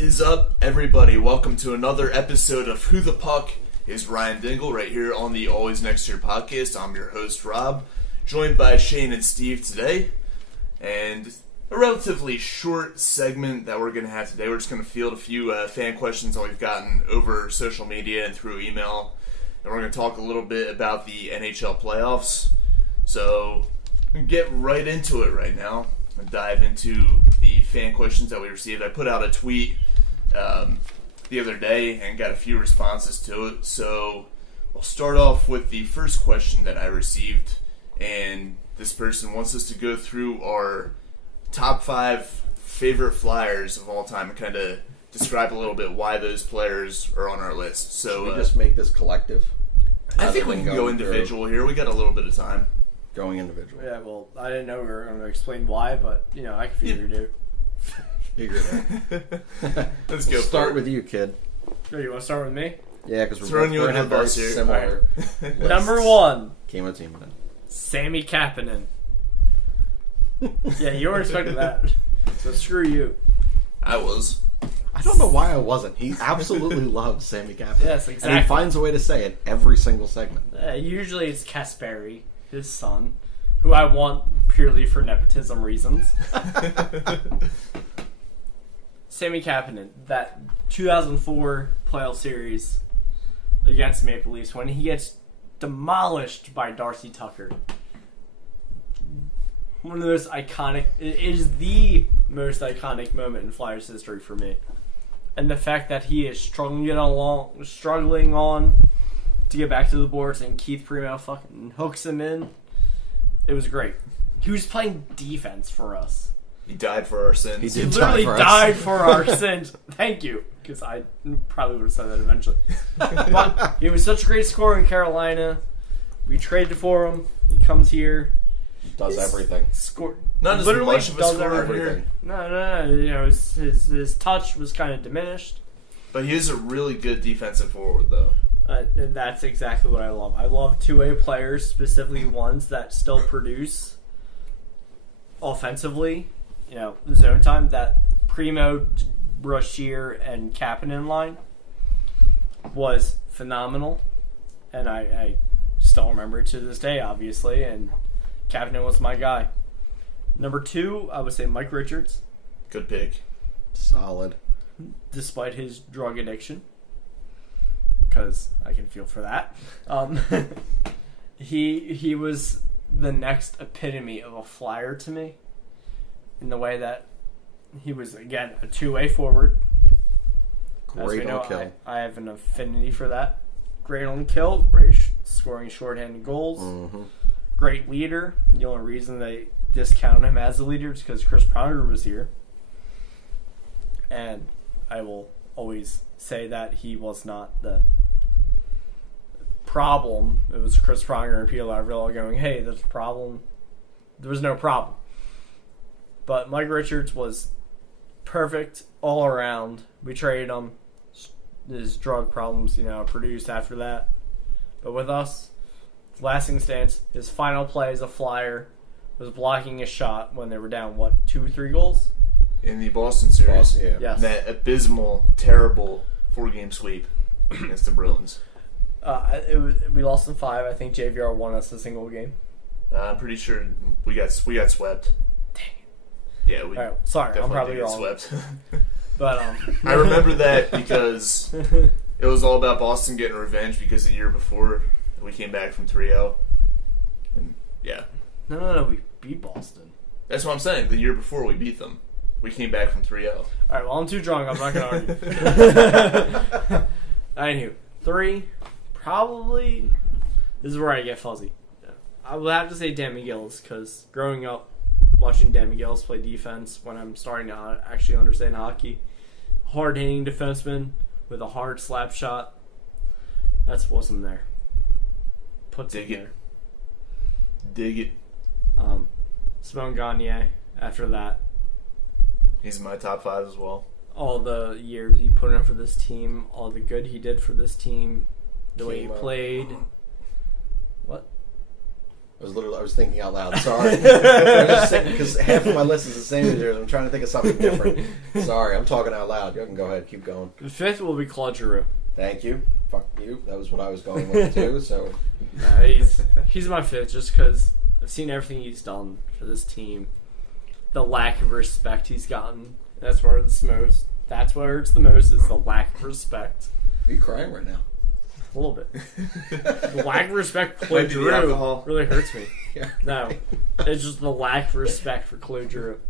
is up, everybody? Welcome to another episode of Who the Puck is Ryan Dingle, right here on the Always Next Year podcast. I'm your host, Rob, joined by Shane and Steve today. And a relatively short segment that we're going to have today. We're just going to field a few fan questions that we've gotten over social media and through email. And we're going to talk a little bit about the NHL playoffs. So, we're going to get right into it right now and dive into the fan questions that we received. I put out a tweet the other day and got a few responses to it. So, I'll start off with the first question that I received. And this person wants us to go through our top 5 favorite Flyers of all time and kind of describe a little bit why those players are on our list. So should we just make this collective? I think we can go individual here. We got a little bit of time. Going individual. Yeah, well, I didn't know we were going to explain why, but, I can figure it out. Figure it out. Let's go. Start with you, kid. Oh, you want to start with me? Yeah, because we're throwing you both under the very bus here. similar. Right. Number 1. Came a team. Sammy Kapanen. Yeah, you weren't expecting that. So screw you. I was. I don't know why I wasn't. He absolutely loves Sammy Kapanen. Yes, exactly. And he finds a way to say it every single segment. Usually it's Kasperi, his son, who I want purely for nepotism reasons. Sammy Kapanen, that 2004 playoff series against the Maple Leafs when he gets demolished by Darcy Tucker. One of those iconic... It is the most iconic moment in Flyers history for me. And the fact that he is struggling on to get back to the boards and Keith Primo fucking hooks him in. It was great. He was playing defense for us. He died for our sins. He literally died for our sins. Thank you. Because I probably would have said that eventually. But he was such a great scorer in Carolina. We traded for him. He comes here. Does everything. Not as much of a scorer here. No. His touch was kind of diminished. But he is a really good defensive forward, though. And that's exactly what I love. I love two-way players, specifically ones that still produce offensively. Zone time. That Primo, Brashear, and Kapanen line was phenomenal. And I still remember it to this day, obviously. And Kapanen was my guy. Number 2, I would say Mike Richards. Good pick. Solid. Despite his drug addiction. Because I can feel for that. He was the next epitome of a Flyer to me. In the way that he was, again, a two-way forward. Great on kill. I have an affinity for that. Great on kill. Great scoring shorthanded goals. Mm-hmm. Great leader. The only reason they discount him as a leader is because Chris Pronger was here. And I will always say that he was not the problem. It was Chris Pronger and Peter Lavrilla going, hey, there's a problem. There was no problem. But Mike Richards was perfect all around. We traded him. His drug problems, produced after that. But with us, lasting stance, his final play as a Flyer was blocking a shot when they were down, 2-3 goals? In the Boston series. Yeah. Yes. That abysmal, terrible 4-game sweep against the Bruins. We lost in 5. I think JVR won us a single game. I'm pretty sure we got swept. Dang. Yeah, we Right, sorry, I'm probably did get wrong. swept. But I remember that because it was all about Boston getting revenge because the year before we came back from 3-0. And yeah. No, we beat Boston. That's what I'm saying. The year before we beat them. We came back from 3-0. All right, well, I'm too drunk. I'm not going to argue. Anywho, 3, probably, this is where I get fuzzy. I would have to say Dan McGillis, because growing up, watching Dan McGillis play defense when I'm starting to actually understand hockey, hard-hitting defenseman with a hard slap shot, that's wasn't there. Puts it there. Dig it. Simone Gagne, after that. He's in my top 5 as well. All the years he put in for this team, all the good he did for this team, the way he played. What? I was thinking out loud. Sorry. I was just thinking because half of my list is the same as yours. I'm trying to think of something different. Sorry, I'm talking out loud. You can go ahead. Keep going. The fifth will be Claude Giroux. Thank you. Fuck you. That was what I was going with too. So He's my fifth just because I've seen everything he's done for this team. The lack of respect he's gotten. That's where it's most. That's what hurts the most is the lack of respect. Are you crying right now? A little bit. The lack of respect for Might Claude be the Giroux alcohol. really hurts me. Yeah. No, it's just the lack of respect for Claude Giroux.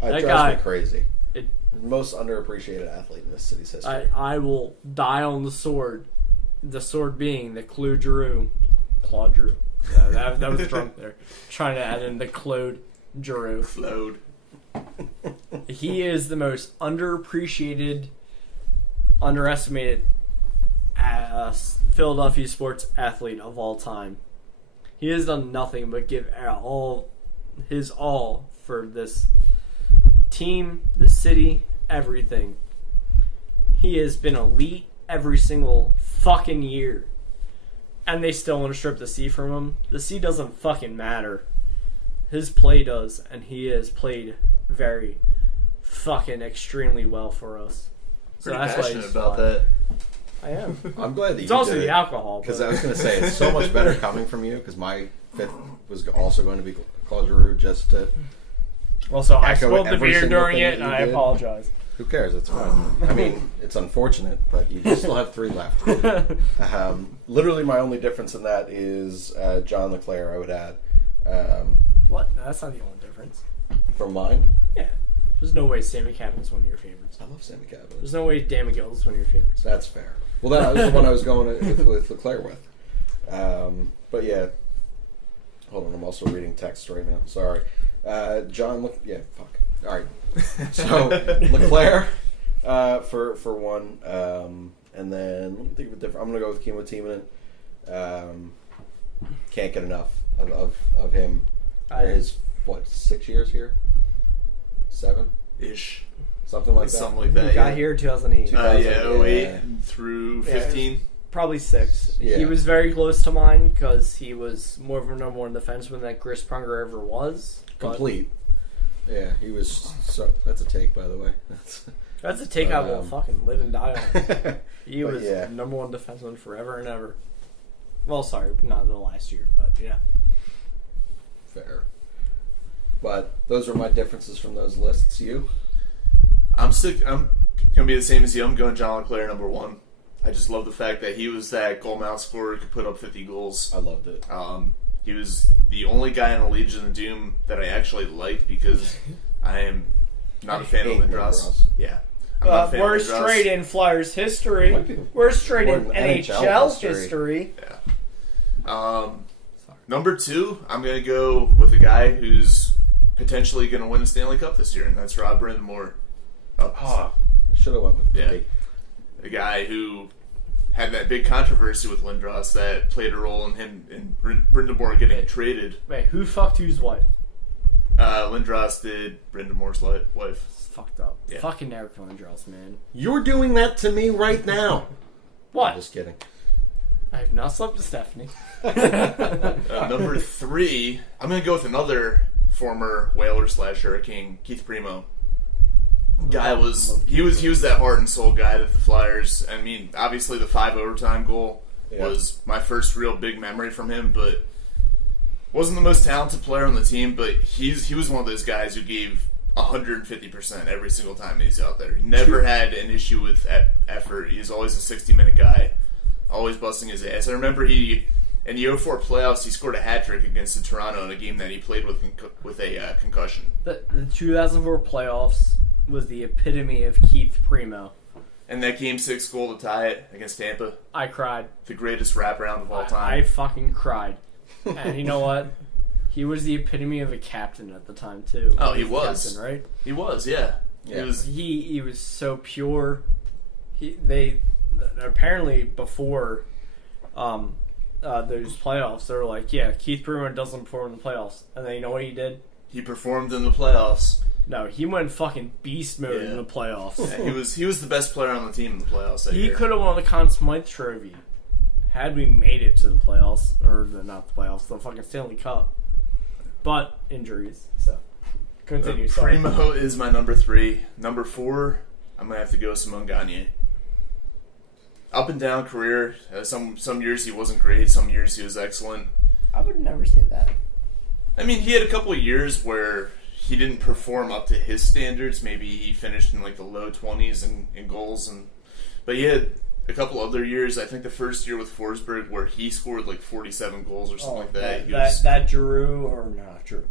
It That drives guy- me crazy. It- Most underappreciated athlete in this city's history. I will die on the sword. The sword being the Claude Giroux. Yeah, that was drunk there. Trying to add in the Claude Giroux. Flowed. He is the most underappreciated, underestimated Philadelphia sports athlete of all time. He has done nothing but give his all for this team, the city, everything. He has been elite every single fucking year. And they still want to strip the C from him. The C doesn't fucking matter. His play does, and he has played very fucking extremely well for us. So Pretty that's why passionate he's about fine. that. I am. I'm glad that It's you also did the it. alcohol. Because but- I was going to say, it's so much better coming from you, because my fifth was also going to be Claude Giroux, just to... Also, I echo spilled the every beer single during thing it, that and you I did. apologize. Who cares? It's fine. I mean, it's unfortunate, but you still have 3 left. Literally, my only difference in that is John LeClaire, I would add. What? No, that's not the only difference. From mine, Yeah. There's no way Sammy Cavan's one of your favorites. I love Sammy Cavanaugh. There's no way Dan McGill is one of your favorites. That's fair. Well, that was the one I was going with LeClaire with. But yeah. Hold on, I'm also reading text right now. Sorry. Yeah, fuck. All right. So, LeClaire for one. And then, let me think of a different. I'm going to go with Kimo Timonen. Can't get enough of him. His, 6 years here? 7? Ish. Something like that. Something like that. Got yeah. here in 2008. 08 yeah. through 15. Probably 6. Yeah. He was very close to mine because he was more of a number one defenseman that Chris Pronger ever was. But Complete. Yeah, he was. So that's a take, by the way. that's a take I will fucking live and die on. He But was yeah. number one defenseman forever and ever. Well, sorry, not the last year, but yeah. Fair. But those are my differences from those lists. You? I'm gonna be the same as you. I'm going John LeClaire number 1. I just love the fact that he was that goal mouth scorer who could put up 50 goals. I loved it. He was the only guy in the Legion of Doom that I actually liked because I am not a fan of hate Lindros. Lindros. Yeah. I'm not a fan of We're Lindros. straight in Flyers history. We're straight in We're NHL history. history. Number 2, I'm going to go with a guy who's potentially going to win a Stanley Cup this year, and that's Rob Brind'Amour. I should have went with Yeah. Brady. A guy who had that big controversy with Lindros that played a role in him and Brind'Amour getting traded. Wait, who fucked whose wife? Lindros did Brind'Amour's wife. It's fucked up. Yeah. Fucking Eric Lindros, man. You're doing that to me right now. What? I'm just kidding. I have not slept with Stephanie. Number 3, I'm going to go with another former Whaler / Hurricane, Keith Primo. Guy was that heart and soul guy that the Flyers. I mean, obviously the 5 overtime goal was my first real big memory from him, but wasn't the most talented player on the team. But he was one of those guys who gave 150% every single time he's out there. He never had an issue with effort. He's always a 60-minute guy, always busting his ass. I remember in the 04 playoffs, he scored a hat trick against the Toronto in a game that he played with a concussion. The 2004 playoffs was the epitome of Keith Primo. And that Game 6 goal to tie it against Tampa, I cried. the greatest wraparound of all time. I fucking cried. And you know what? He was the epitome of a captain at the time too. Oh, he was. Captain, right? He was, yeah. Yeah. He was so pure. They apparently before those playoffs, they were like, yeah, Keith Primo doesn't perform in the playoffs, and then you know what he did? He performed in the playoffs. No, he went fucking beast mode in Yeah. the playoffs. Yeah, he was the best player on the team in the playoffs that He year. could have won the Conn Smythe Trophy had we made it to the playoffs, or not the playoffs, the fucking Stanley Cup. But injuries, so continue. Sorry. Primo is my number 3. Number 4, I'm gonna have to go Simon Gagne. Up and down career. Some years he wasn't great. Some years he was excellent. I would never say that. I mean, he had a couple of years where he didn't perform up to his standards. Maybe he finished in like the low 20s in goals, but he had a couple other years. I think the first year with Forsberg where he scored like 47 goals or something like that. That Giroux, or not Giroux.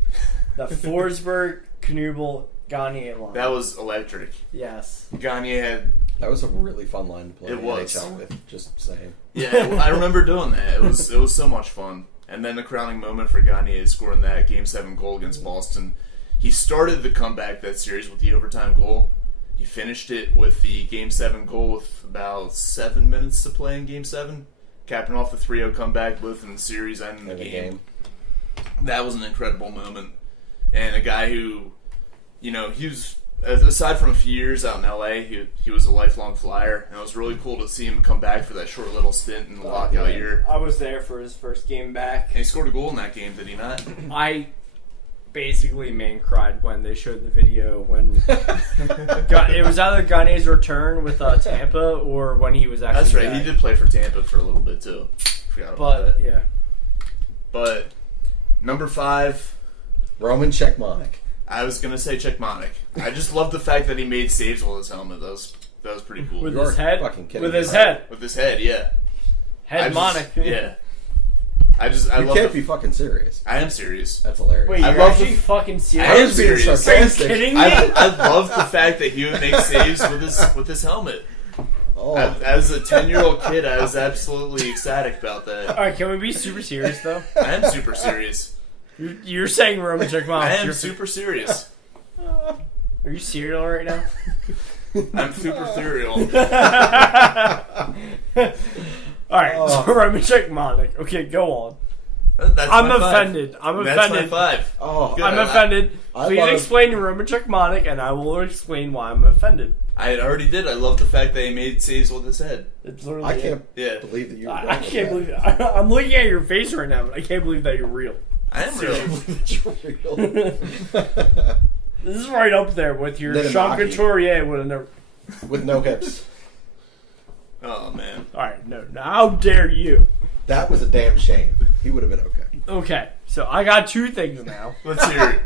The Forsberg, Knubel, Gagne line. That was electric. Yes. Gagne had... That was a really fun line to play It was. NHL with, just saying. Yeah, I remember doing that. It was so much fun. And then the crowning moment for Gagne is scoring that Game 7 goal against Boston. He started the comeback that series with the overtime goal. He finished it with the Game 7 goal with about 7 minutes to play in Game 7. Capping off the 3-0 comeback, both in the series and in the game. That was an incredible moment. And a guy who, he was... Aside from a few years out in LA, he was a lifelong Flyer, and it was really cool to see him come back for that short little stint in the lockout year. I was there for his first game back. And he scored a goal in that game, did he not? I basically cried when they showed the video when it was either Gagne's return with Tampa or when he was actually That's right, back. he did play for Tampa for a little bit too. Forgot about that. Yeah. But number 5, Roman Czechmanek. I was gonna say Czechmanek. I just love the fact that he made saves with his helmet. That was pretty cool. With You his are head? fucking kidding With me. his head. With his head, yeah. Headmonic. Yeah. I You love can't be fucking serious. I am serious. That's hilarious. Wait, I you're love actually the- fucking I serious? am being serious. Are you sarcastic. kidding me? I love the fact that he would make saves with his helmet. Oh. As a 10-year-old kid, I was absolutely ecstatic about that. Alright, can we be super serious though? I am super serious. You're saying Roman Czechmanek. I am You're super serious. Are you serial right now? I'm super serial. Alright, so Roman Czechmanek. Okay, go on. That's I'm my 5. offended. I'm That's offended. my 5. Oh, Good. I'm offended. I Please love- explain Roman Czechmanek, and I will explain why I'm offended. I already did. I love the fact that he made saves with his head. It's literally I it. can't Yeah. believe that you were I going can't with believe it. I'm looking at your face right now, but I can't believe that you're real. I am real. that. This is right up there with your Then Sean Aki. Couturier would have never. With no hips. Oh, man. Alright, no. How dare you? That was a damn shame. He would have been okay. Okay, so I got 2 things now. Let's hear it.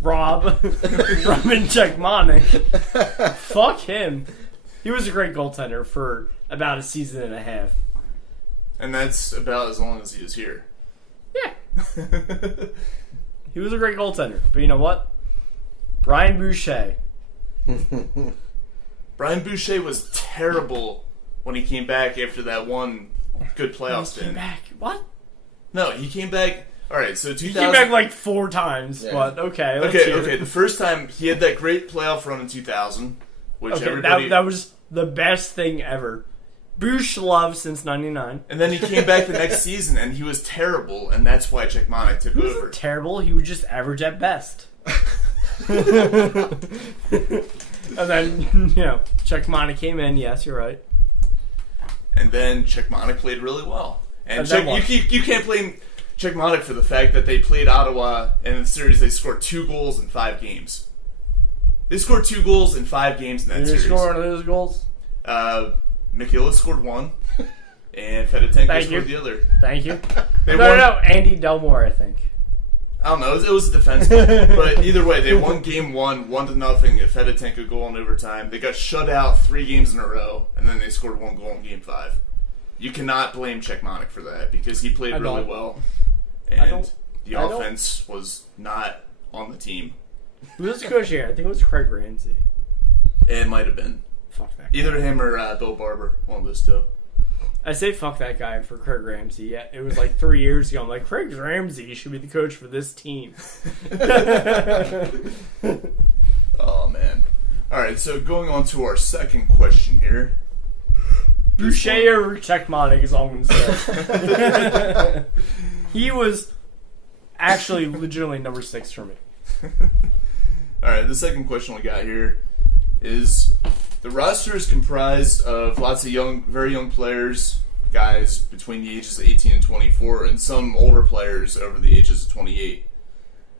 Rob, Roman Czechmanek. Fuck him. He was a great goaltender for about a season and a half. And that's about as long as he was here. Yeah. He was a great goaltender. But you know what? Brian Boucher. Brian Boucher was terrible when he came back after that one good playoff He came stint. back. What? No, he came back. All right, so 2000. He came back like 4 times, Yeah. but okay. Let's hear Okay. it. The first time he had that great playoff run in 2000, which Okay, everybody. that was the best thing ever. Bouch loved since '99. And then he came back the next season, and he was terrible, and that's why Czechmanek took He over. wasn't terrible. He was just average at best. And then, Czechmanek came in. Yes, you're right. And then Czechmanek played really well. And And then what? you can't blame Czechmanek for the fact that they played Ottawa, and in the series they scored 2 goals in 5 games. They scored 2 goals in 5 games in that Did you series. score one of those goals? Mikhaila scored 1, and Fedotenko Thank scored you. the other. Thank you. They No, won. Andy Delmore, I think. I don't know. It was a defenseman, but either way, they won game 1, 1-0. A Fedotenko goal in overtime. They got shut out 3 games in a row, and then they scored 1 goal in game 5. You cannot blame Czechmanek for that because he played I really don't. well, I and don't. the I don't. offense was not on the team. Who was the coach here? I think it was Craig Ramsey. It might have been Fuck that guy. either him or Bill Barber, one of those two. I say fuck that guy for Craig Ramsey. Yeah, it was like 3 years ago. I'm like, Craig Ramsey should be the coach for this team. Oh man! All right, so going on to our second question here. Boucher or Czechmanek is all I'm going to say. He was actually legitimately number 6 for me. All right, the second question we got here is: the roster is comprised of lots of very young players, guys between the ages of 18 and 24, and some older players over the ages of 28.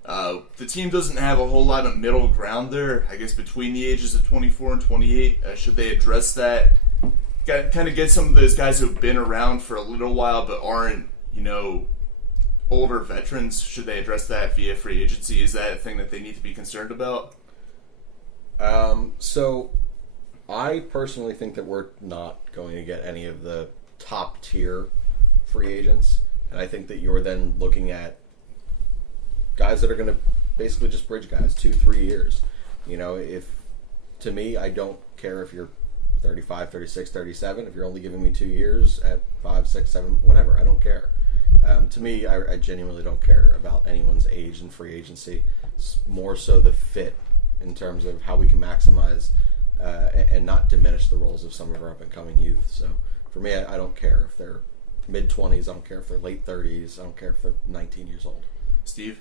The team doesn't have a whole lot of middle ground there, I guess, between the ages of 24 and 28. Should they address that? Kind of get some of those guys who've been around for a little while but aren't, older veterans. Should they address that via free agency? Is that a thing that they need to be concerned about? So I personally think that we're not going to get any of the top tier free agents, and I think that you're then looking at guys that are going to basically just bridge guys 2-3 years. If to me, I don't care if you're 35, 36, 37. If you're only giving me 2 years at 5, 6, 7, whatever, I don't care. To me, I genuinely don't care about anyone's age in free agency. It's more so the fit in terms of how we can maximize and not diminish the roles of some of our up-and-coming youth. So for me, I don't care if they're mid-20s. I don't care if they're late 30s. I don't care if they're 19 years old. Steve?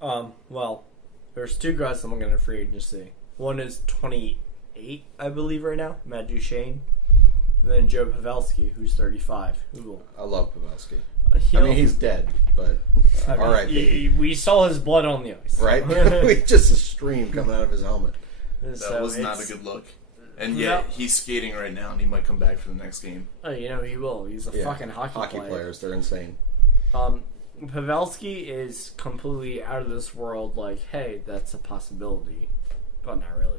Well, there's 2 guys I'm looking at free agency. One is 28, I believe, right now, Matt Duchene. And then Joe Pavelski, who's 35. I love Pavelski. I mean, he's dead, but all right. We saw his blood on the ice. Right? Just a stream coming out of his helmet. That was not a good look. And yet, he's skating right now, and he might come back for the next game. Oh, he will. He's a fucking hockey player. Hockey players, they're insane. Pavelski is completely out of this world, hey, that's a possibility. But not really.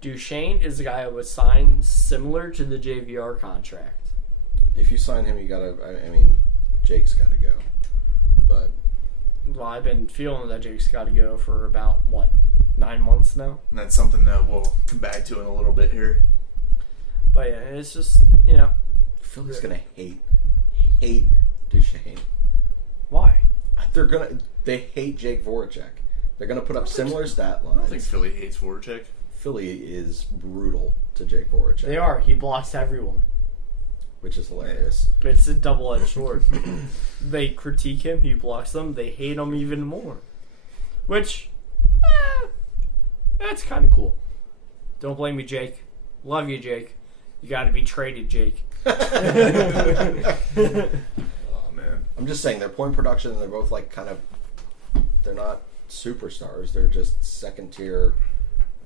Duchene is a guy I would sign similar to the JVR contract. If you sign him, you gotta, Jake's gotta go. But well, I've been feeling that Jake's gotta go for about, 9 months now? And that's something that we'll come back to in a little bit here. But yeah, it's just, Philly's gonna hate Duchene. Why? They hate Jake Voracek. They're gonna put up similar stat lines. I don't think Philly hates Voracek. Philly is brutal to Jake Voracek. They are. He blocks everyone. Which is hilarious. It's a double-edged sword. They critique him, he blocks them, they hate him even more. Which, that's kind of cool. Don't blame me, Jake. Love you, Jake. You gotta be traded, Jake. Oh, man. I'm just saying, their point production, they're both they're not superstars. They're just second-tier,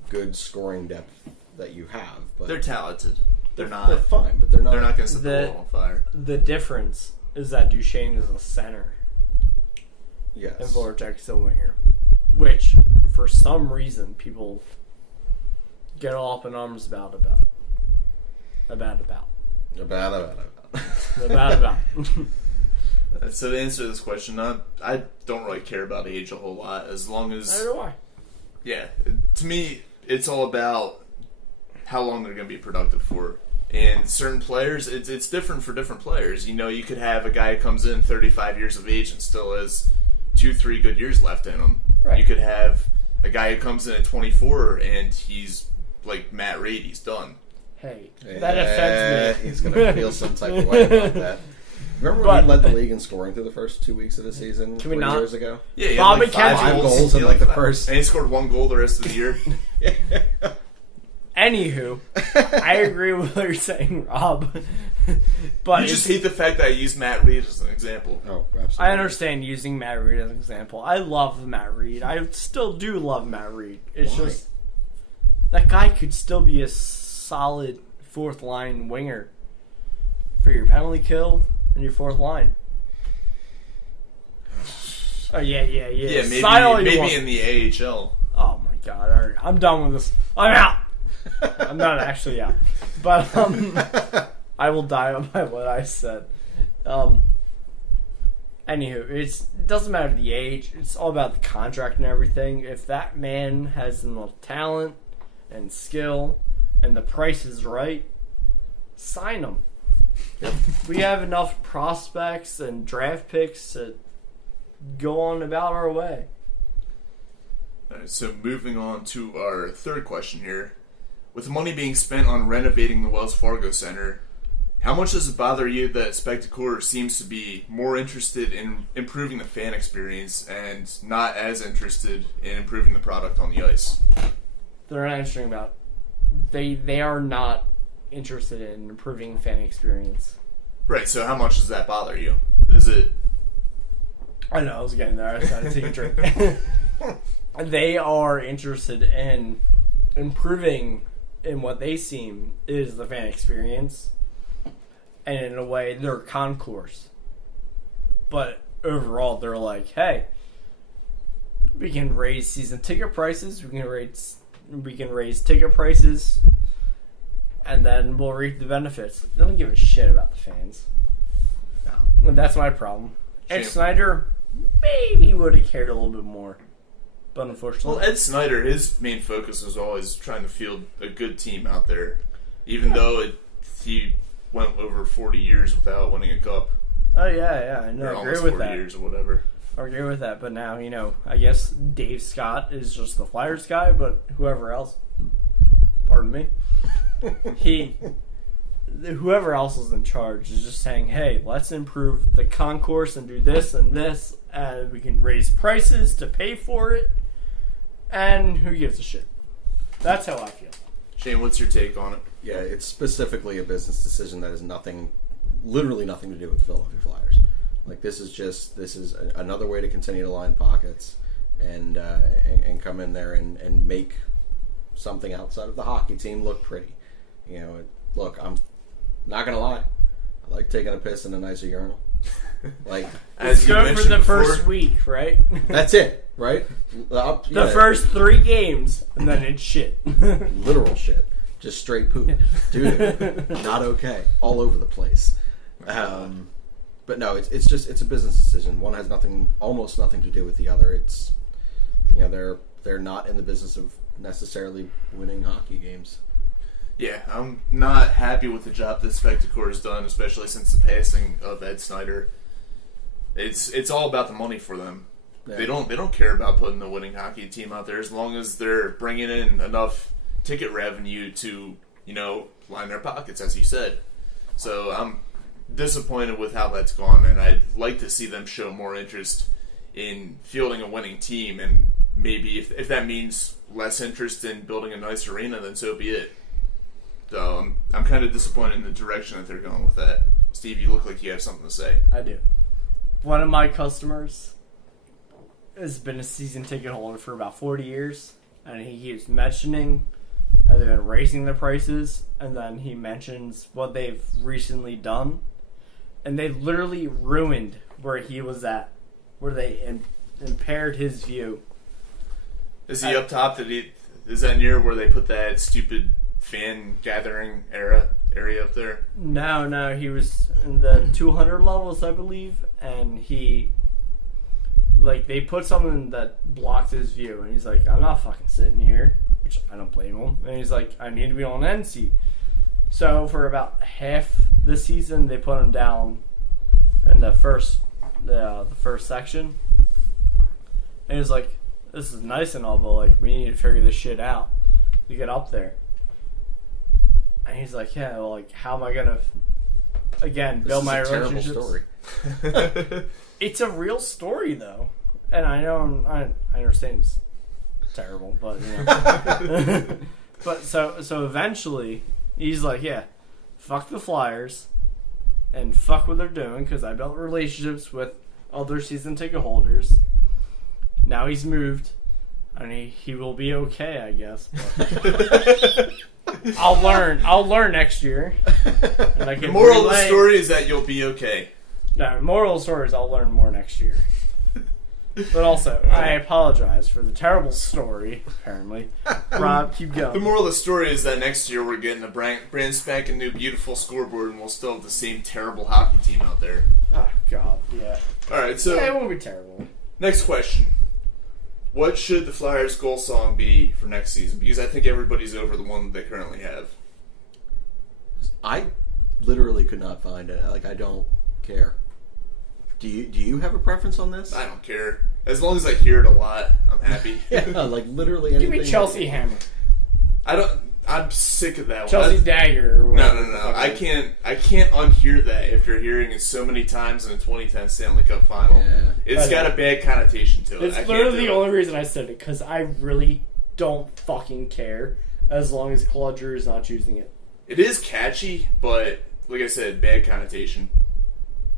good scoring depth that you have. But they're talented. They're fine, but they're not. They're not going to set the world on fire. The difference is that Duchene is a center. Yes. And Voracek is a winger. Which, for some reason, people get all up in arms about. So to answer this question, I don't really care about age a whole lot, as long as... I don't know why. Yeah. To me, it's all about how long they're going to be productive for. And certain players, it's different for different players. You could have a guy who comes in 35 years of age and still has 2-3 good years left in him. Right. You could have a guy who comes in at 24 and he's like Matt Reid, he's done. Hey, that offends me. He's going to feel some type of way about that. Remember when he led the league in scoring through the first 2 weeks of the season 3 years ago? Yeah, he Bob had like five goals in the first... And he scored 1 goal the rest of the year. Anywho, I agree with what you're saying, Rob. But you just hate the fact that I used Matt Reid as an example. Oh, absolutely. I understand using Matt Reid as an example. I love Matt Reid. I still do love Matt Reid. It's just that guy could still be a solid fourth line winger for your penalty kill and your fourth line. Oh yeah. Yeah, maybe in the AHL. Oh my god! All right, I'm done with this. I'm out. I'm not actually out, but I will die by what I said. Anywho, it doesn't matter the age. It's all about the contract and everything. If that man has enough talent and skill, and the price is right, sign him. Yep. We have enough prospects and draft picks to go on about our way. All right, so moving on to our third question here. With the money being spent on renovating the Wells Fargo Center, how much does it bother you that Spectacor seems to be more interested in improving the fan experience and not as interested in improving the product on the ice? They're not interesting about. They are not interested in improving fan experience. Right, so how much does that bother you? Is it... I know, I was getting there. I was trying to take a drink. They are interested in improving in what they seem is the fan experience. And in a way, they're concourse. But overall, they're like, hey, we can raise season ticket prices. We can raise ticket prices. And then we'll reap the benefits. They don't give a shit about the fans. No. And that's my problem. Ed Snyder maybe would have cared a little bit more. But unfortunately... Well, Ed Snyder, his main focus was always trying to field a good team out there. Even though he went over 40 years without winning a cup. Oh, yeah. I know. I agree with that. 40 years or whatever. I agree with that. But now, I guess Dave Scott is just the Flyers guy, but whoever else... Pardon me. Whoever else is in charge is just saying, hey, let's improve the concourse and do this and this, and we can raise prices to pay for it, and who gives a shit? That's how I feel. Shane, what's your take on it? Yeah, it's specifically a business decision that has literally nothing to do with the Philadelphia Flyers. Like, this is another way to continue to line pockets and come in there and make something outside of the hockey team look pretty. Look, I'm not gonna lie. I like taking a piss in a nicer urinal. Like, it's good for the first week, right? That's it, right? The first 3 games, and then it's shit. Literal shit. Just straight poop. Dude, not okay. All over the place. But no, it's a business decision. One has almost nothing to do with the other. It's, they're not in the business of necessarily winning hockey games. Yeah, I'm not happy with the job that Spectacor has done, especially since the passing of Ed Snyder. It's all about the money for them. Yeah. They don't care about putting the winning hockey team out there as long as they're bringing in enough ticket revenue to, line their pockets, as you said. So I'm disappointed with how that's gone, and I'd like to see them show more interest in fielding a winning team, and maybe if that means less interest in building a nice arena, then so be it. So I'm kind of disappointed in the direction that they're going with that. Steve, you look like you have something to say. I do. One of my customers has been a season ticket holder for about 40 years, and he keeps mentioning they've been raising the prices, and then he mentions what they've recently done, and they literally ruined where he was at, where they impaired his view. Is he up top? Is that near where they put that stupid fan gathering area up there? No, he was in the 200 levels, I believe, and they put something that blocked his view, and he's like, I'm not fucking sitting here, which I don't blame him, and he's like, I need to be on an end seat. So for about half the season, they put him down in the first section, and he's like, this is nice and all, but we need to figure this shit out to get up there. And he's like, yeah, well, how am I gonna build my relationships? This is a terrible story. It's a real story, though, and I know I understand it's terrible, but but so eventually he's like, yeah, fuck the Flyers and fuck what they're doing because I built relationships with other season ticket holders. Now he's moved, and he will be okay, I guess. But I'll learn next year. And I can the moral of the story is that you'll be okay. No, moral of the story is I'll learn more next year. But also, I apologize for the terrible story, apparently. Rob, keep going. The moral of the story is that next year we're getting a brand spanking new beautiful scoreboard, and we'll still have the same terrible hockey team out there. Oh, God, yeah. Alright, so... Yeah, it won't be terrible. Next question. What should the Flyers' goal song be for next season? Because I think everybody's over the one that they currently have. I literally could not find it. I don't care. Do you have a preference on this? I don't care. As long as I hear it a lot, I'm happy. Yeah, literally anything. Give me Chelsea Hammer. I'm sick of that Chelsea one. Dagger or whatever. No. I can't unhear that after hearing it so many times in the 2010 Stanley Cup Final. Yeah. It's got a bad connotation to it. It's literally the only reason I said it, because I really don't fucking care as long as Claude Giroux is not choosing it. It is catchy, but like I said, bad connotation.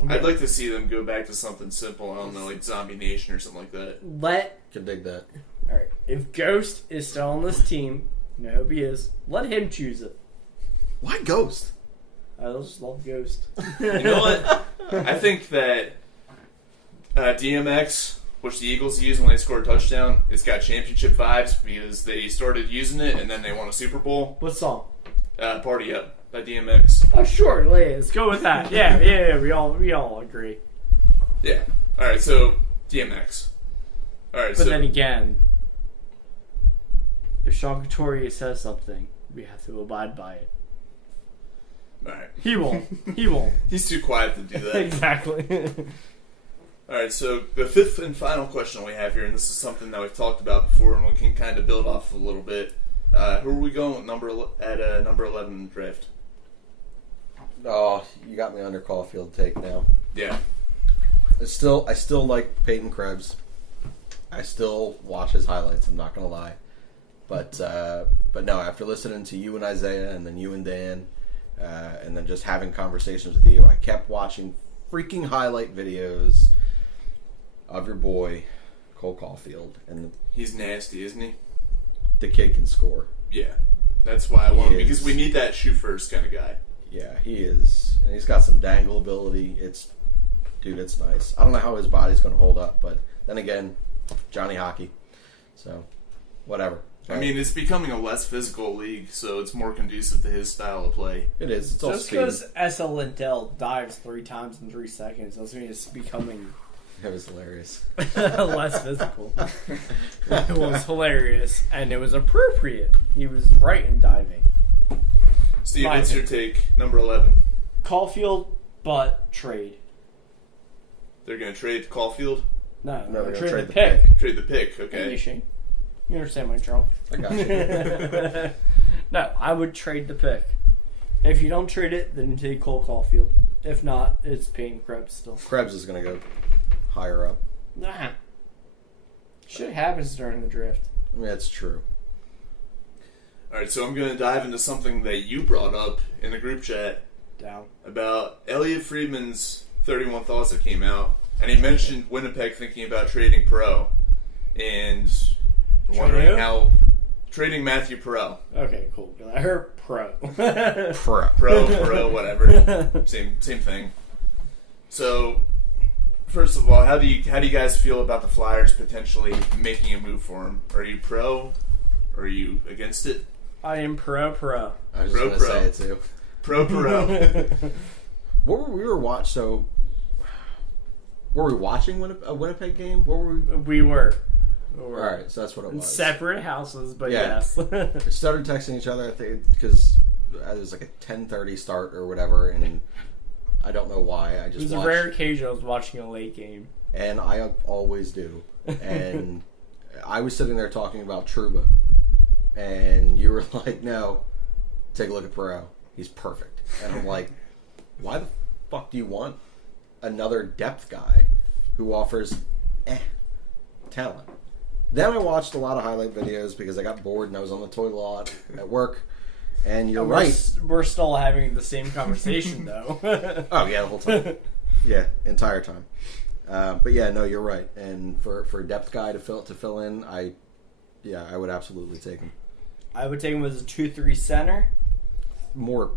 Okay. I'd like to see them go back to something simple. I don't know, like Zombie Nation or something like that. Can dig that. Alright, if Ghost is still on this team, and I hope he is, let him choose it. Why Ghost? I just love Ghost. You know what? I think that DMX, which the Eagles use when they score a touchdown, it's got championship vibes because they started using it and then they won a Super Bowl. What song? Party Up by DMX. Oh, sure, let's go with that. Yeah, we all agree. Yeah. Alright, so DMX. Alright, But so then again, if Sean Couturier says something, we have to abide by it. alright. He won't. He won't. He's too quiet to do that. Exactly. Alright, so the fifth and final question we have here, and this is something that we've talked about before, and we can kind of build off a little bit. Who are we going with number 11 in the draft? Oh, you got me under Caulfield take now. Yeah. I still like Peyton Krebs. I still watch his highlights, I'm not going to lie. But no, after listening to you and Isaiah and then you and Dan, and then just having conversations with you, I kept watching freaking highlight videos of your boy, Cole Caulfield. And He's nasty, isn't he? the kid can score. Yeah. That's why I want him, He because is. we need that shoot first kind of guy. Yeah, he is. And he's got some dangle ability. It's nice. I don't know how his body's going to hold up, but then again, Johnny Hockey. So, whatever. I mean, it's becoming a less physical league, so it's more conducive to his style of play. It is. It's all Just speed. because SL Lindell dives 3 times in 3 seconds doesn't mean it's becoming It was hilarious. less physical. It was hilarious, and it was appropriate. He was right in diving. Steve, My what's your take? Number 11. Caulfield, but trade. They're going to trade Caulfield? No, No, we're they're trade gonna the trade the pick. Trade the pick, Hey, okay. Shane. You understand my drill? I got you. No, I would trade the pick. If you don't trade it, then you take Cole Caulfield. If not, it's Peyton Krebs still. Krebs is going to go higher up. Nah. Shit happens during the draft. I mean, that's true. Alright, so I'm going to dive into something that you brought up in the group chat Down. about Elliot Friedman's 31 Thoughts that came out. And he mentioned Winnipeg thinking about trading Perot. And wondering who? how... Trading Matthew Perot. Okay, cool. I heard pro. Perot, whatever. Same thing. So, first of all, how do you guys feel about the Flyers potentially making a move for him? Are you pro? Or are you against it? I am pro. I was just Pro, going to pro. say it too. Pro Perot. What were we watching? So, were we watching a Winnipeg game? What were we? We were. All right, so that's what it In was. separate houses, but Yeah. yes. We started texting each other, I think, because it was like a 10:30 start or whatever, and I don't know why. I It just was a watched, rare occasion I was watching a late game. and I always do. And I was sitting there talking about Trouba, and you were like, "No, take a look at Perot. He's perfect." And I'm like, "Why the fuck do you want another depth guy who offers talent?" Then I watched a lot of highlight videos because I got bored and I was on the toilet a lot at work. And you're right. We're still having the same conversation, though. Oh, yeah, the whole time. Yeah, entire time. But yeah, no, you're right. And for a depth guy to fill in, I would absolutely take him. I would take him as a 2-3 center. More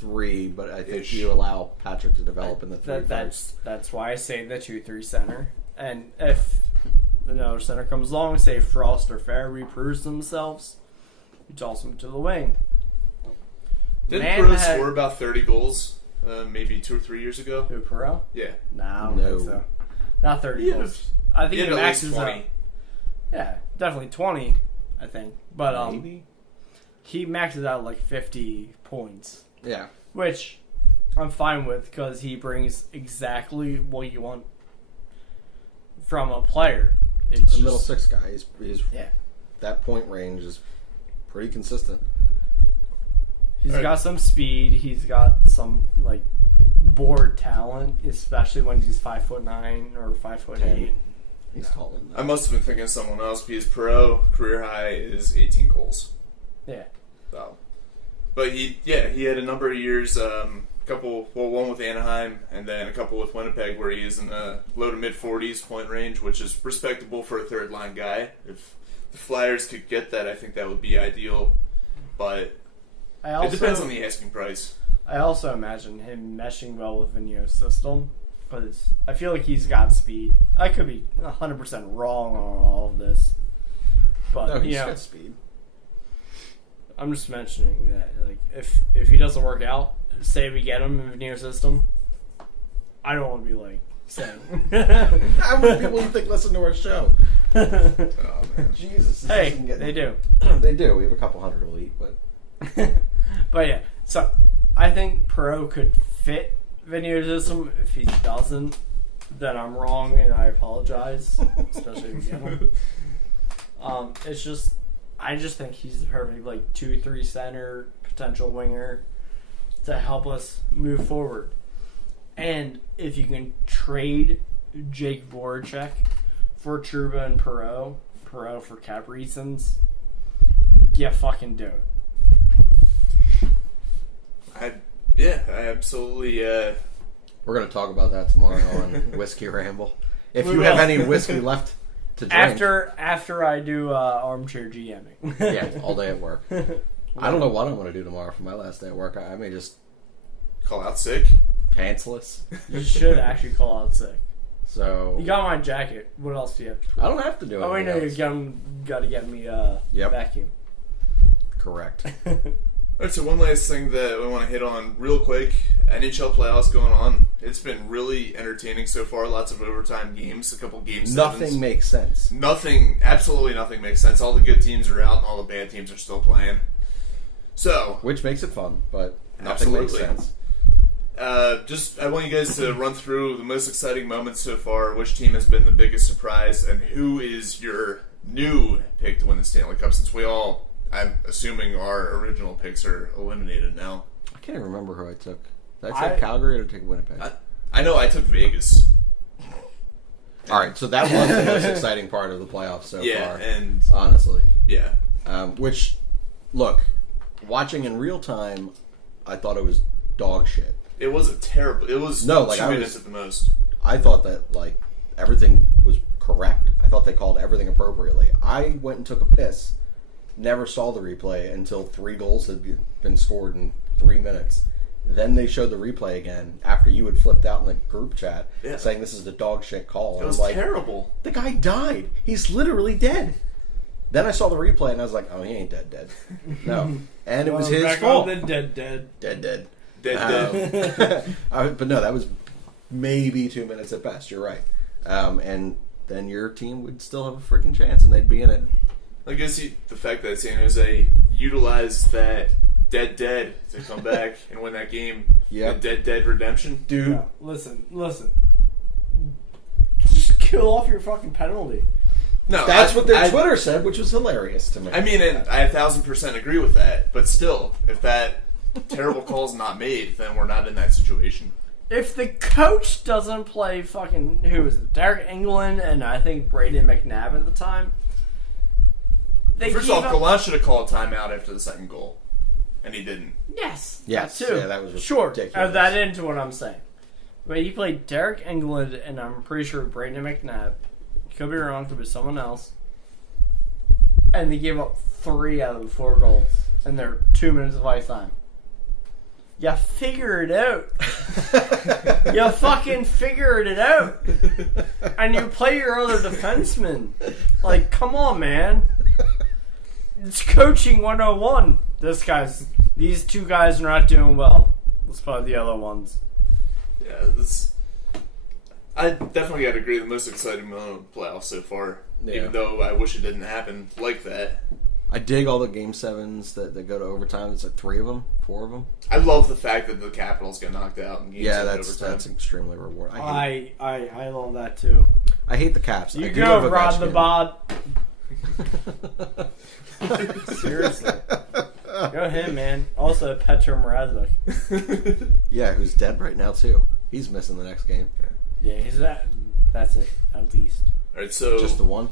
3, but I think Ish. you allow Patrick to develop in the 3 first. That's why I say the 2-3 center. And if another center comes along, say Frost or Fair reproves themselves, you toss them to the wing. Didn't Man Perot had- score about 30 goals maybe 2 or 3 years ago? Who, Perot? Yeah. No, I don't No. think so. Not 30 He goals. I think He he had at least maxes out. 20. Yeah, definitely 20, I think. But Maybe? he maxes out like 50 points, Yeah. which I'm fine with because he brings exactly what you want from a player. It's A middle just- 6 guy. He's Yeah. that point range is pretty consistent. He's Alright. got some speed. He's got some like board talent, especially when he's 5'9" or 5'8". He's taller than that. I must have been thinking of someone else because Perot, career high is 18 goals. Yeah. So, But he had a number of years, one with Anaheim and then a couple with Winnipeg where he is in the low to mid 40s point range, which is respectable for a third line guy. If the Flyers could get that, I think that would be ideal. But it depends on the asking price. I also imagine him meshing well with Vigneault's system, because I feel like he's got speed. I could be 100% wrong on all of this, but No, he's got speed. I'm just mentioning that, like, if he doesn't work out, say we get him in Vigneault's system, I don't want to be like saying. How many people do you think listen to our show? Oh man, Jesus! Hey, they do. They do. We have a couple hundred elite, but but yeah. So I think Perreault could fit Vigneault's system. If he doesn't, then I'm wrong and I apologize, especially if you get him. I just think he's the perfect 2-3 center potential winger to help us move forward. And if you can trade Jake Voracek for Trouba and Perreault for cap reasons, yeah, fucking do it. I absolutely. we're gonna talk about that tomorrow on Whiskey Ramble. If you have any whiskey left to drink, after I do armchair GMing. yeah, all day at work. I don't know what I'm gonna do tomorrow for my last day at work. I may just call out sick. Pantsless. You should actually call out sick. So you got my jacket. What else do you have to prove? I don't have to do it. Oh wait, no, you got to get me vacuum. Correct. Alright, so one last thing that we want to hit on real quick. NHL playoffs going on. It's been really entertaining so far. Lots of overtime games, a couple games. Nothing makes sense. Absolutely nothing makes sense. All the good teams are out and all the bad teams are still playing. So, which makes it fun, but nothing makes sense. I want you guys to run through the most exciting moments so far, which team has been the biggest surprise, and who is your new pick to win the Stanley Cup, since we all, I'm assuming, our original picks are eliminated now. I can't even remember who I took. Did I take Calgary or take Winnipeg? I know I took Vegas. Alright, so that was the most exciting part of the playoffs so far. Yeah, and honestly. Yeah. Which, look, watching in real time, I thought it was dog shit. It was 2 minutes at the most. I thought that, everything was correct. I thought they called everything appropriately. I went and took a piss, never saw the replay until 3 goals had been scored in 3 minutes. Then they showed the replay again after you had flipped out in the group chat saying this is the dog shit call. It was terrible. The guy died. He's literally dead. Then I saw the replay and I was like, oh, he ain't dead. No. And it was his fault. Dead. But no, that was maybe 2 minutes at best. You're right. And then your team would still have a freaking chance and they'd be in it. I guess the fact that San Jose utilized that dead to come back and win that game. Yeah. The dead redemption. Dude. Yeah, listen. Just kill off your fucking penalty. No, that's what their Twitter said, which was hilarious to me. I mean, and I 1,000% agree with that. But still, if that terrible call's not made, then we're not in that situation. If the coach doesn't play fucking, who was it? Derek England and I think Braden McNabb at the time. First off, Gallant should have called a timeout after the second goal. And he didn't. Yes. Yes. That too. Yeah, that was sure. ridiculous. Add that into what I'm saying. But he played Derek England and I'm pretty sure Braden McNabb. Could be wrong, could be someone else. And they gave up 3 out of the 4 goals. And they're 2 minutes of ice time. You figured it out. You fucking figured it out. And you play your other defenseman. Come on, man. It's coaching 101. These 2 guys are not doing well. Let's play the other ones. Yeah, I definitely got to agree the most exciting moment of the playoffs so far. Yeah. Even though I wish it didn't happen like that. I dig all the Game 7s that go to overtime. It's 3 of them, 4 of them. I love the fact that the Capitals get knocked out in Game 7 overtime. That's extremely rewarding. I love that too. I hate the Caps. You go, Rod the Bod. Seriously. Go him, man. Also, Petr Mrazek. Yeah, who's dead right now too. He's missing the next game. Yeah, he's that. That's it, at least. All right, so just the one.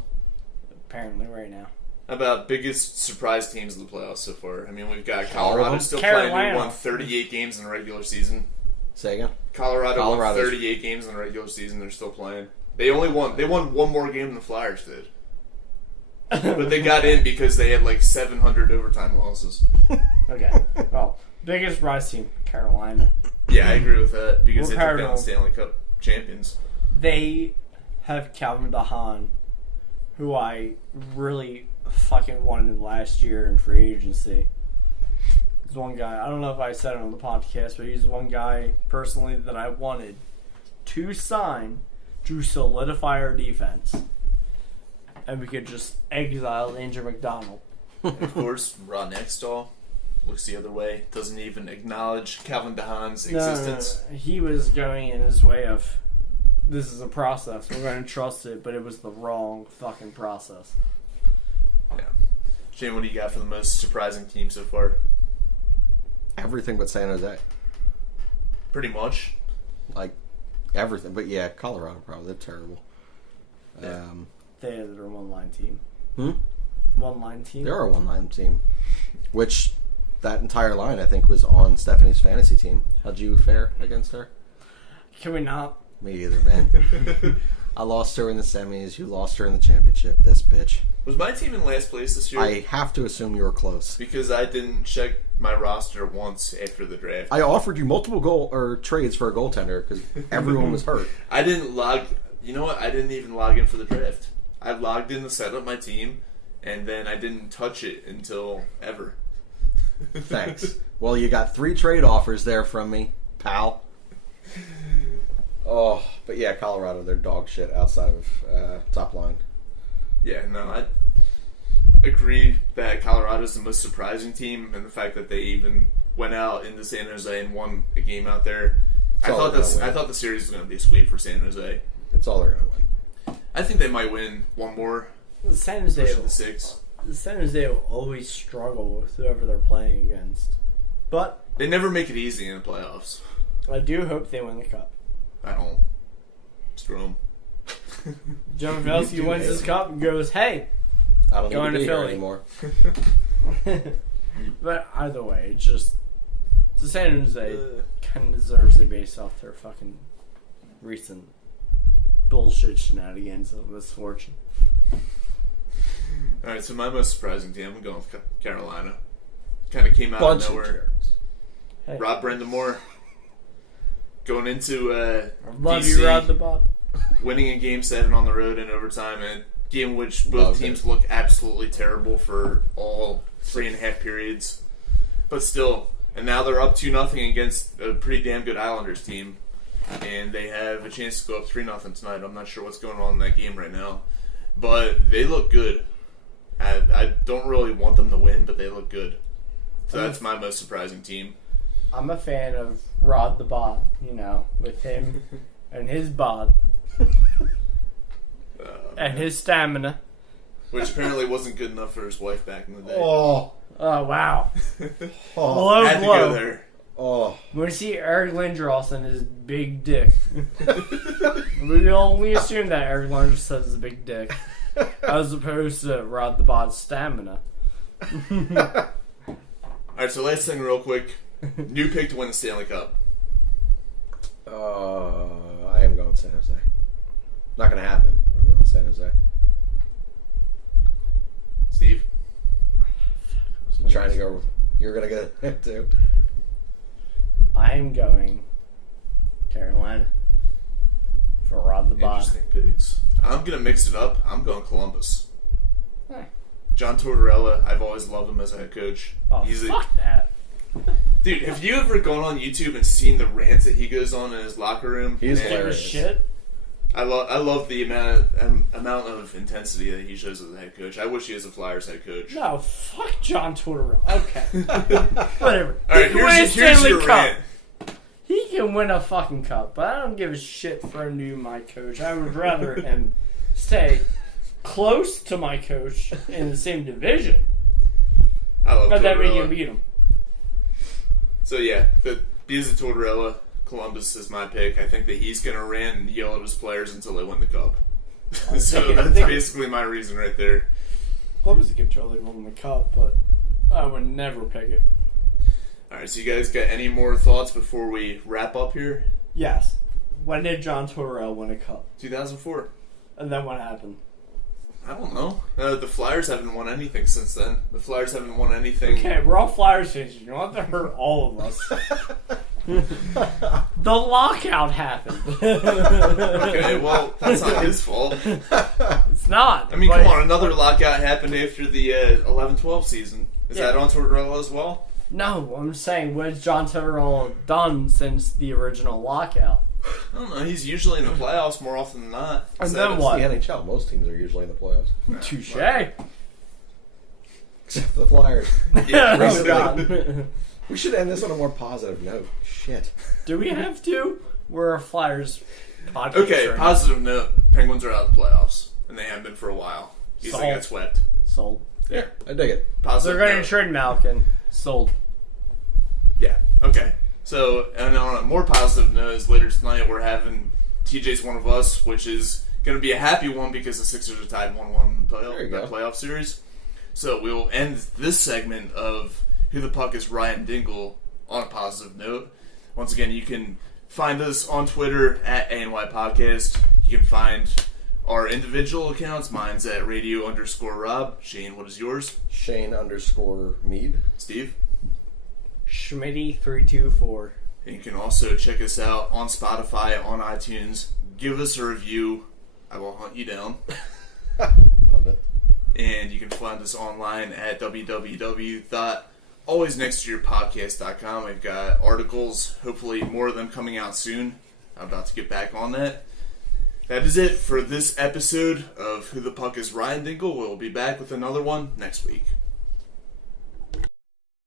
Apparently, right now. How about biggest surprise teams of the playoffs so far? I mean, we've got All of Colorado them? still playing. Who Carolina. won 38 games in the regular season. Say again. Colorado won Colorado's- 38 games in the regular season. They're still playing. They won one more game than the Flyers did. But they got in because they had like 700 overtime losses. Okay. Well, biggest rise team, Carolina. Yeah, I agree with that because We're they took down Cardinals. Stanley Cup champions. They have Calvin DeHaan, who I really fucking wanted last year in free agency. He's one guy, I don't know if I said it on the podcast, but he's one guy personally that I wanted to sign to solidify our defense. And we could just exile Andrew McDonald. And of course, Ron Extall looks the other way. Doesn't even acknowledge Calvin DeHaan's existence. No. He was going in his way of, this is a process, we're going to trust it, but it was the wrong fucking process. Yeah. Shane, what do you got for the most surprising team so far? Everything but San Jose. Pretty much. Like, everything. But yeah, Colorado probably. They're terrible. Yeah. They're a one-line team. One-line team? They're a one-line team. Which, that entire line, I think, was on Stephanie's fantasy team. How'd you fare against her? Can we not? Me either, man. I lost her in the semis. You lost her in the championship. This bitch. Was my team in last place this year? I have to assume you were close. Because I didn't check my roster once after the draft. I offered you multiple trades for a goaltender because everyone was hurt. I didn't log... You know what? I didn't even log in for the draft. I logged in to set up my team, and then I didn't touch it until ever. Thanks. Well, you got 3 trade offers there from me, pal. Oh, but yeah, Colorado, they're dog shit outside of top line. Yeah, no, I agree that Colorado's the most surprising team, and the fact that they even went out into San Jose and won a game out there. I all thought they're gonna win. I thought the series was going to be a sweep for San Jose. It's all they're going to win. I think they might win one more, San push Jose, to the 6. San Jose will always struggle with whoever they're playing against. But They never make it easy in the playoffs. I do hope they win the cup. I don't. Screw them. Joe Pavelski wins his cup and goes, hey. I don't Going need to to be here Philly. anymore. But either way, it's just the San Jose kind of deserves it based off their fucking recent bullshit shenanigans of misfortune. Alright, so my most surprising team, I'm going with Carolina. Kind of came out Bunch of of nowhere. jerks. Hey, Rob Brendamore going into I love DC, you, Rod the Bot. winning a Game 7 on the road in overtime, and a game in which both Loved teams it. looked absolutely terrible for all 3.5 periods. But still, and now they're up 2-0 against a pretty damn good Islanders team, and they have a chance to go up 3-0 tonight. I'm not sure what's going on in that game right now, but they look good. I don't really want them to win, but they look good. So that's my most surprising team. I'm a fan of Rod the Bod, with him and his bod and his stamina. Which apparently wasn't good enough for his wife back in the day. Oh. Oh, wow. Oh. Blow, Had to blow. go there. Oh. When you see Eric Lindros and his big dick, we assume that Eric Lindros has his big dick, as opposed to Rod the Bod's stamina. Alright, so last thing real quick. New pick to win the Stanley Cup. I am going San Jose. Not going to happen. I'm going San Jose. Steve? I'm trying to go. You're going to get it too. I am going Carolina for Rod the Bod. Interesting picks. I'm going to mix it up. I'm going Columbus. Hey. John Tortorella, I've always loved him as a head coach. Oh, fuck that. Dude, have you ever gone on YouTube and seen the rants that he goes on in his locker room? He's Man, Give a hilarious. shit. I love the amount of intensity that he shows as a head coach. I wish he was a Flyers head coach. No, fuck John Tortorella. Okay. Whatever. All right, He can win a here's Stanley your Cup. rant. He can win a fucking cup, but I don't give a shit for him to be my coach. I would rather him stay close to my coach in the same division. I love But that way you Tortorella. can beat him. So yeah, because of Tortorella, Columbus is my pick. I think that he's going to rant and yell at his players until they win the cup. So thinking- that's thinking- basically my reason right there. love to give Charlie Golden the cup, but I would never pick it. All right, so you guys got any more thoughts before we wrap up here? Yes. When did John Tortorella win a cup? 2004. And then what happened? I don't know. The Flyers haven't won anything since then. The Flyers haven't won anything. Okay, we're all Flyers fans. You don't have to hurt all of us. The lockout happened. Okay, well, that's not his fault. It's not. I mean, but come on, another lockout happened after the 11-12 season. Is Yeah. that on Tortorella as well? No, I'm saying, what has John Tortorella done since the original lockout? I don't know. He's usually in the playoffs more often than not. And So then it's- what? The NHL, most teams are usually in the playoffs. Touche. Except for the Flyers. Yeah, Oh, recently. God. We should end this on a more positive note. Shit. Do we have to? We're a Flyers podcast. Okay, right now. positive note. Penguins are out of the playoffs, and they have been for a while. Because they Sold. got swept. Sold. Yeah, I dig it. Positive They're going note. to trade Malkin. Sold. Yeah, okay. So, and on a more positive note is later tonight we're having TJ's One of Us, which is going to be a happy one because the Sixers are tied 1-1 in There you the go. playoff series. So we'll end this segment of Who the Puck is Ryan Dingle on a positive note. Once again, you can find us on Twitter at ANY Podcast. You can find our individual accounts. Mine's at radio_Rob. Shane, what is yours? Shane_Mead. Steve? Schmitty324. And you can also check us out on Spotify, on iTunes. Give us a review. I will hunt you down. Love it. And you can find us online at www.alwaysnexttoyourpodcast.com. We've got articles, hopefully more of them coming out soon. I'm about to get back on that. That is it for this episode of Who the Puck is Ryan Dingle. We'll be back with another one next week.